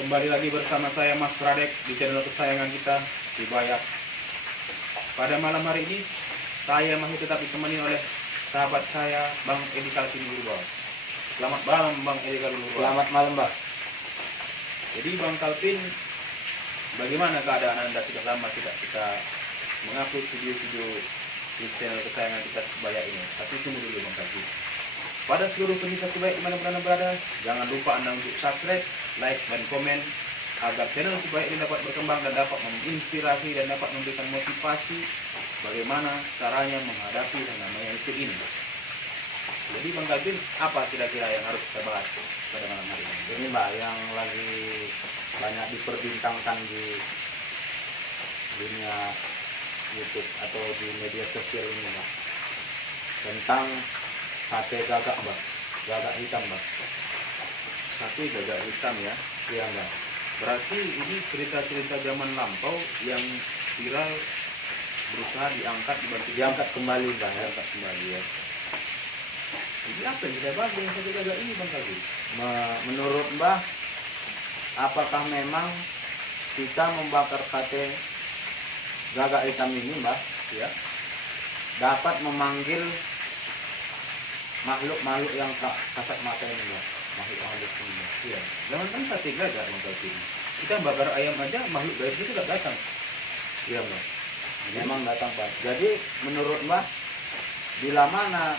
Kembali lagi bersama saya Mas Radek di channel kesayangan kita, Si Bayak. Pada malam hari ini saya masih tetap ditemani oleh sahabat saya Bang Edi Kalvin Gurba. Selamat malam Bang Edi Kalvin Gurba. Selamat malam, Mbak. Jadi Bang Kalvin, bagaimana keadaan Anda? Sudah lama tidak kita mengupload video-video di channel kesayangan kita Si Bayak ini. Tapi tunggu dulu Bang Kalvin. Pada seluruh pemirsa Si Bayak dimanapun Anda berada, jangan lupa Anda untuk subscribe, like, dan komen agar channel Si Bayak ini dapat berkembang dan dapat menginspirasi dan dapat memberikan motivasi bagaimana caranya menghadapi yang namanya YouTube ini. Jadi Bang Kalvin, apa kira-kira yang harus kita bahas pada malam hari ini? Ini, Mbak, yang lagi banyak diperbincangkan di dunia YouTube atau di media sosial ini, Mbak, tentang sate gagak, Mbak. Gagak hitam, Mbak. Sate gagak hitam ya. Iya, Mbak. Berarti ini cerita-cerita zaman lampau yang viral berusaha diangkat Diangkat kembali, Mbak, ya. diangkat kembali ya. Jadi apa yang kita bahas dengan sate gagak ini Bang Kalvin? Menurut Mbak, apakah memang kita membakar sate gagak hitam ini, Mbak, Ya. dapat memanggil makhluk-makhluk yang kasat mata ini, Mbak? Makhluk-makhluk ini, Mbak. Iya. Jangankan sate gagak Bang Kalvin, kita bakar ayam aja makhluk gaib itu tidak datang. Iya, Mbak. Memang datang, Pak. Jadi menurut Mbak, bila mana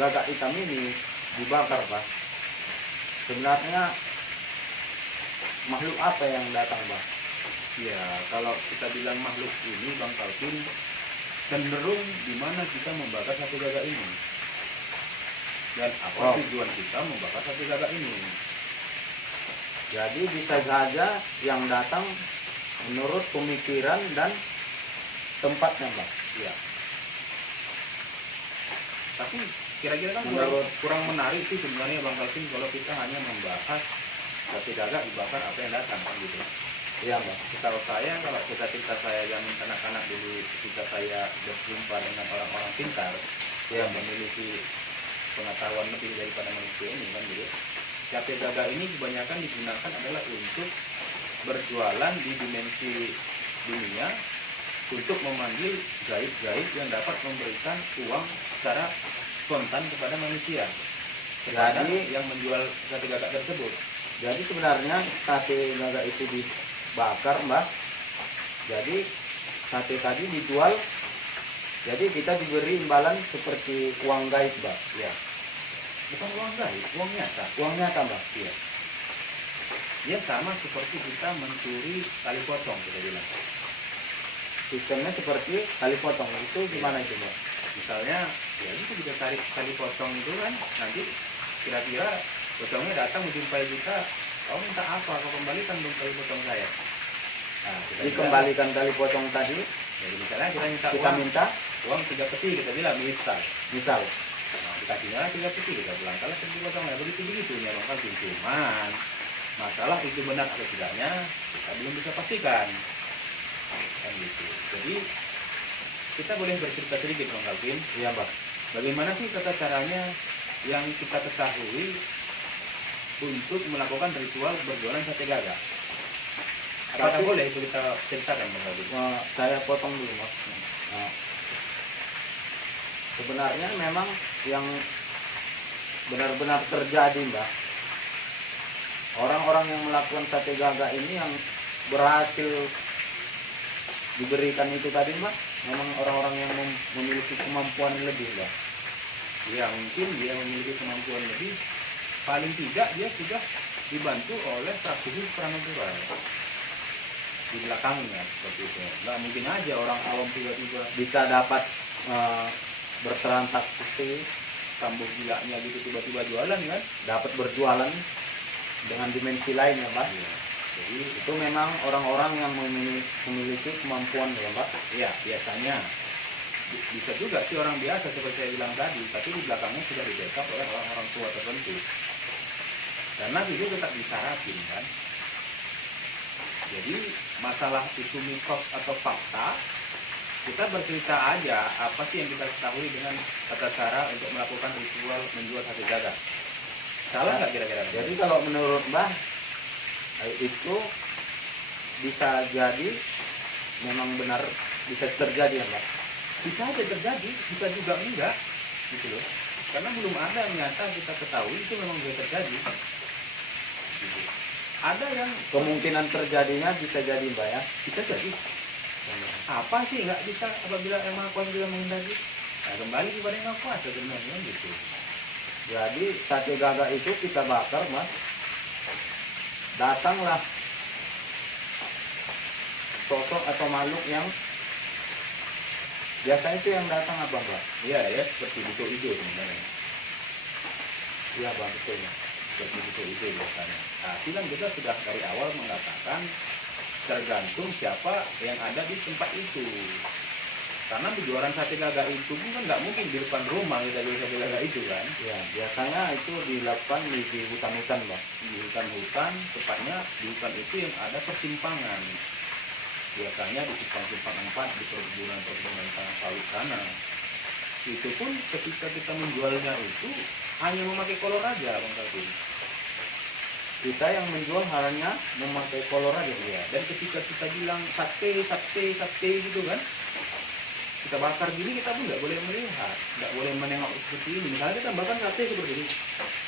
gagak hitam ini dibakar, Pak, sebenarnya makhluk apa yang datang, Mbak? Ya, kalau kita bilang makhluk ini Bang Kalvin, cenderung di mana kita membakar sate gagak ini. Dan apa tujuan kita membakar sate gagak ini? Jadi bisa saja yang datang menurut pemikiran dan tempatnya, Mbak. Ya. Tapi kira-kira kan Menurut kurang menarik sih sebenarnya Bang Kalvin kalau kita hanya membahas sate gagak dibakar apa yang datang kan gitu. Iya, Mbak. Setahu saya kalau cerita saya yang kanak-kanak dulu ketika saya berjumpa dengan orang-orang pintar yang memiliki pengetahuan lebih daripada manusia ini kan gitu. Sate gagak ini kebanyakan digunakan adalah untuk berjualan di dimensi dunia untuk memanggil gaib-gaib yang dapat memberikan uang secara spontan kepada manusia. Kepada Jadi yang menjual sate gagak tersebut. Jadi sebenarnya sate gagak itu dibakar, Mbak. Jadi sate tadi dijual. Jadi kita diberi imbalan seperti uang gaib, Mbak. Ya. Bukan uang gaib, uang nyata. Uang nyata, Mbak. Iya. Dia sama seperti kita mencuri tali pocong kita bilang. Sistemnya seperti tali potong. Itu gimana itu, Mbak? Misalnya, ya itu kita tarik tali pocong itu kan, nanti kira-kira pocongnya datang menjumpai kita, kau minta apa? Kau kembalikan dong tali pocong saya. Nah, kita Dikembalikan tali potong tadi, jadi misalnya kita minta kita uang, minta, uang 3 peti kita bilang misal. misal, Nah, dikasihnya 3 peti kita bilang kalau tali pocongnya begitu ya Bang Kalvin. Cuman masalah itu benar atau tidaknya kita belum bisa pastikan. Kan gitu. Jadi kita boleh bercerita sedikit Bang Kalvin. iya, Mbak. Bagaimana sih tata caranya yang kita ketahui untuk melakukan ritual berjualan sate gagak? Apakah Tapi- boleh itu kita ceritakan Bang Kalvin? Saya potong dulu, Mas. Nah, sebenarnya memang yang benar-benar terjadi, Mbak, orang-orang yang melakukan sate gagak ini yang berhasil diberikan itu tadi, Mbak, memang orang-orang yang memiliki kemampuan lebih, Mbak. Ya mungkin dia memiliki kemampuan lebih, paling tidak dia sudah dibantu oleh praktisi supranatural di belakangnya seperti itu. Nggak mungkin aja orang awam tiba-tiba Bisa dapat bertransaksi, kambuh gilanya gitu tiba-tiba jualan kan. dapat berjualan dengan dimensi lain, ya, Mbak. Iya. Jadi Itu memang orang-orang yang memiliki kemampuan, ya, Mbak. ya biasanya bisa juga sih orang biasa seperti saya bilang tadi, tapi di belakangnya sudah di backup oleh orang-orang tua tertentu. Karena video tetap disyaratkan kan. Jadi masalah itu mitos atau fakta, kita bercerita aja apa sih yang kita ketahui dengan tata cara untuk melakukan ritual menjual sate gagak. Salah nggak kira-kira? Jadi kalau menurut Mbah, Itu bisa jadi memang benar bisa terjadi ya Mbak. Bisa aja terjadi, bisa juga enggak, gitu loh. Karena belum ada yang nyata kita ketahui itu memang bisa terjadi. Gitu. Ada yang Kemungkinan terjadinya bisa jadi Mbak ya. bisa jadi. Apa sih nggak bisa apabila yang Maha Kuasa tidak menghendaki? Nah, kembali kepada yang Maha Kuasa sebenarnya gitu. Jadi sate gagak itu kita bakar Mas. Datanglah sosok atau makhluk yang biasanya itu yang datang apa Mbak? Iya ya, seperti buto ijo sebenarnya. Iya Bang, betul ya. Seperti buto ijo biasanya. Tapi kan kita sudah dari awal mengatakan tergantung siapa yang ada di tempat itu. Karena penjualan sate gagak itu pun kan nggak mungkin di depan rumah kita jual sate gagak itu kan. Ya, biasanya itu dilakukan di hutan-hutan Bang. Di hutan-hutan, tepatnya di hutan itu yang ada persimpangan. Biasanya di simpang-simpang 4 di perkebunan sawit sana. Itu pun ketika kita menjualnya itu hanya memakai kolor aja Bang Kalvin. Kita yang menjual hanya memakai kolor aja Ya, dan ketika kita bilang sate gitu kan, kita bakar gini kita pun nggak boleh melihat, nggak boleh menengok seperti ini. Misalnya kita bakar sate seperti ini,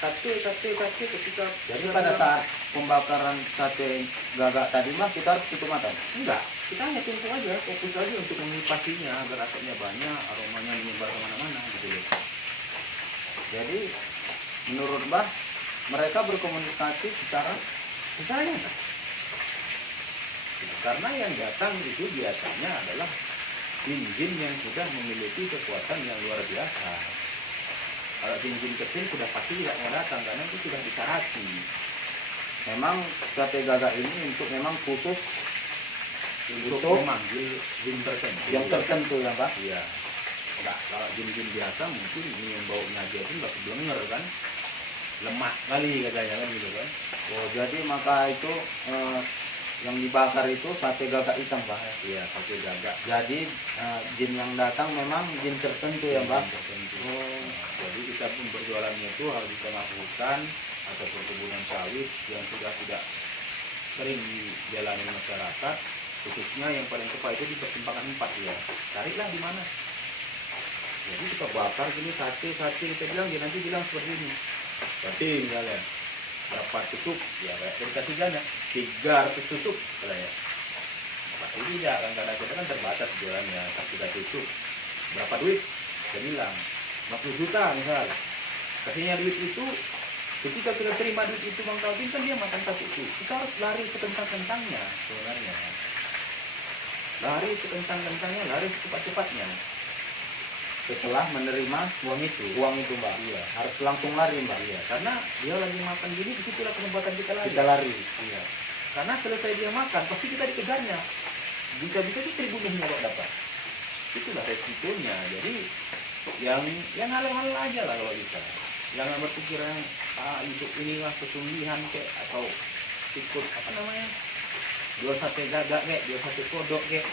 sate ketika Jadi kita pada bilang, saat pembakaran sate gagak tadi mah kita harus tutup mata. enggak, kita hanya tunggu aja, fokus aja untuk mengipasinya agar asapnya banyak, aromanya menyebar kemana-mana gitu loh. Jadi menurut Mbah mereka berkomunikasi secara Misalnya, karena yang datang itu biasanya adalah jin-jin yang sudah memiliki kekuatan yang luar biasa. Kalau jin-jin kecil sudah pasti tidak mau datang karena itu sudah disarati. memang sate gagak ini untuk memang khusus Untuk Untuk memanggil jin tertentu. yang tertentu ya Pak. Iya. Enggak, kalau jin-jin biasa mungkin ini yang baunya aja pun nggak kedenger kan. Lemah kali katanya kan gitu kan. Oh, jadi maka itu yang dibakar itu sate gagak hitam Pak. Iya, sate gagak. Jadi jin yang datang memang jin tertentu ya Pak. Jin tertentu. Oh. Jadi kita pun berjualannya itu harus di tengah hutan atau perkebunan sawit yang sudah tidak sering dijalani masyarakat, khususnya yang paling tepat itu di persimpangan 4 ya. Carilah di mana. Jadi kita bakar gini sate kita bilang dia nanti bilang seperti ini. Berarti misalnya berapa tusuk ya kayak dari kasih gana 300 tusuk katanya. Pasti tidak kan karena kita kan terbatas jualannya 3 tusuk. Berapa duit? Dia bilang 50 juta misal. Kasihnya duit itu ketika kita terima duit itu Bang Calvin kan dia makan satu itu. Kita harus lari sekentang-kentangnya sebenarnya. Lari sekentang-kentangnya, lari secepat-cepatnya. Setelah menerima Uang itu. uang itu Mbak. Iya. Harus langsung lari Mbak. Iya, karena dia lagi makan gini, disitulah kesempatan kita lari. Kita lari. Iya. Karena selesai dia makan, pasti kita dikejarnya. Bisa-bisa itu terbunuhnya kok dapat. Itulah resikonya. Jadi yang halal-halal aja lah kalau bisa. Jangan berpikir yang hidup inilah kesungguhan kek atau ikut apa namanya jual sate gagak kek, jual sate kodok kek.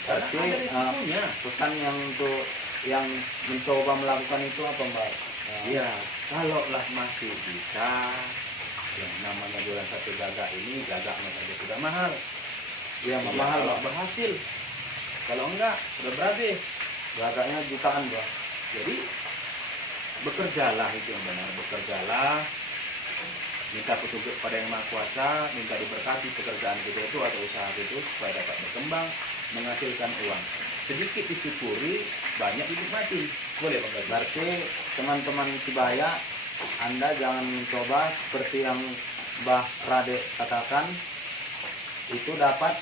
Karena Berarti ada resikonya. pesan yang untuk yang mencoba melakukan itu apa Mbak? Iya, kalau lah masih bisa yang namanya jualan sate gagak ini gagaknya saja sudah mahal. Ya, Iya, mahal kalau Mbak. berhasil. Kalau enggak, udah berabe. Gagaknya jutaan Mbak. Jadi bekerjalah itu yang benar, bekerjalah. Minta petunjuk pada yang Maha Kuasa, minta diberkati pekerjaan kita itu atau usaha itu supaya dapat berkembang, menghasilkan uang. Sedikit disyukuri, banyak dinikmati. Boleh Bang Gaji? Berarti teman-teman Cibaya, Anda jangan mencoba seperti yang Mbah Rade katakan, itu dapat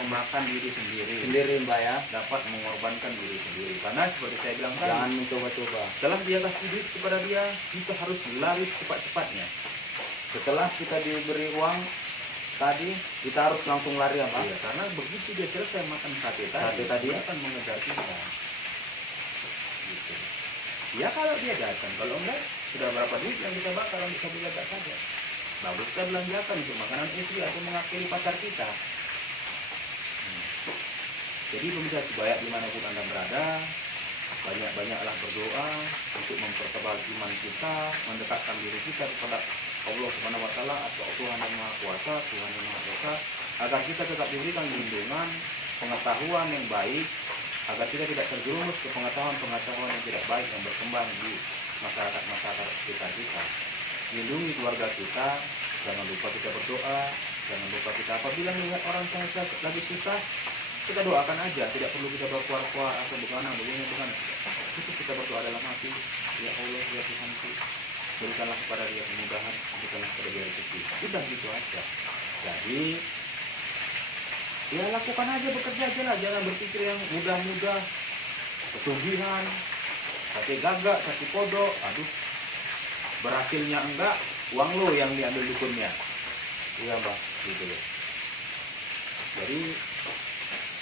memakan diri sendiri, sendiri Mbak ya. dapat mengorbankan diri sendiri. Karena seperti saya bilang tadi, Jangan mencoba-coba. setelah dia kasih duit kepada dia, kita harus lari cepat-cepatnya. Setelah kita diberi uang tadi, kita harus langsung lari ya Pak. Iya, karena begitu dia selesai makan sate Sate tadi. dia akan mengejar kita. Gitu. Ya kalau dia datang, kalau enggak, sudah berapa duit yang kita bakar yang bisa dilihat saja. Bagus kita belanjakan untuk makanan istri atau mengakhiri pasar kita. Jadi pemirsa Cibaya dimanapun Anda berada, banyak-banyaklah berdoa untuk mempertemukan memperbaiki iman kita, mendekatkan diri kita kepada Allah Subhanahu wa taala atau Tuhan yang Maha Kuasa, Tuhan yang Maha Esa, agar kita tetap diberikan lindungan, pengetahuan yang baik, agar kita tidak terjerumus ke pengetahuan-pengetahuan yang tidak baik yang berkembang di masyarakat sekitar kita. Lindungi keluarga kita, jangan lupa kita berdoa, jangan lupa kita apabila melihat orang yang lagi susah, kita doakan aja, tidak perlu kita berkuar-kuar atau bagaimana, itu kita berdoa dalam hati, ya Allah, ya Tuhanku, berikanlah kepada dia kemudahan, berikanlah kepada dia rezeki, udah gitu aja. Jadi ya lakukan aja, bekerja aja lah, jangan berpikir yang mudah-mudah, pesugihan, sate gagak, sate kodok, aduh, berhasilnya enggak, uang lo yang diambil dukunnya, iya Mbak, gitu loh. Jadi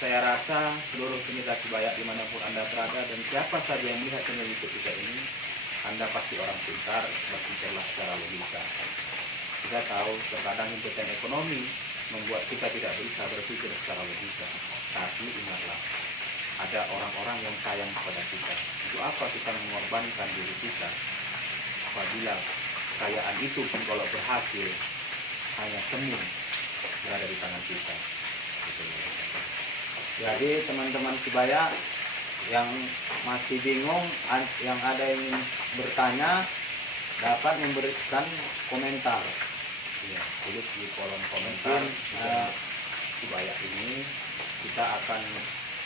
saya rasa seluruh penyita Sebaya dimanapun Anda berada dan siapa saja yang melihat channel YouTube kita ini, Anda pasti orang pintar, berpikirlah secara logika. Kita tahu terkadang himpitan ekonomi membuat kita tidak bisa berpikir secara logika. Tapi ingatlah, ada orang-orang yang sayang kepada kita. Untuk apa kita mengorbankan diri kita? Apabila kekayaan itu pun kalau berhasil hanya semu berada di tangan kita. Jadi teman-teman Sebaya yang masih bingung, yang ada yang ingin bertanya, dapat memberikan komentar. Ya, tulis di kolom komentar. Sebaya ini kita akan,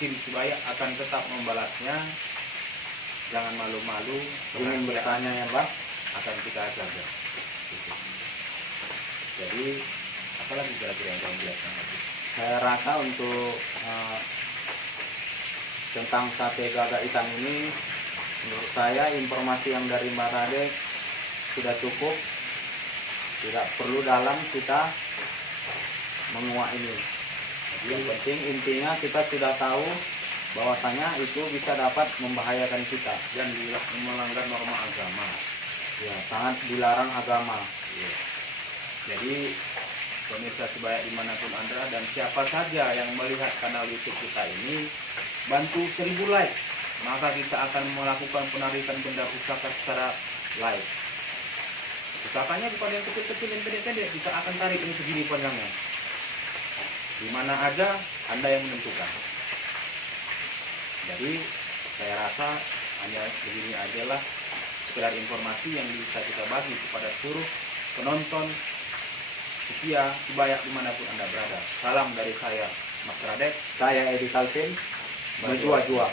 tim Sebaya akan tetap membalasnya. Jangan malu-malu. Ingin bertanya ya Mbak, akan kita jaga. Gitu. Jadi apalagi kira-kira yang kamu jelaskan lagi? saya rasa untuk tentang sate gagak ikan ini, menurut saya informasi yang dari Mbak Rade sudah cukup, tidak perlu dalam kita menguak ini. Yang penting intinya kita sudah tahu bahwasanya itu bisa dapat membahayakan kita dan melanggar norma agama. Ya, sangat dilarang agama. Ya. Jadi pemirsa Sebaya dimanapun Anda dan siapa saja yang melihat kanal YouTube kita ini, bantu 1000 like, maka kita akan melakukan penarikan benda pusaka secara live. Pusakanya bukan yang kecil-kecil, yang pendek-pendek, kita akan tarik ini segini panjangnya. Di mana aja Anda yang menentukan. Jadi saya rasa hanya begini aja lah sekedar informasi yang bisa kita bagi kepada seluruh penonton setia Sebaya dimanapun Anda berada. Salam dari saya, Mas Radek. Saya Edi Kalvin, berjua-jua.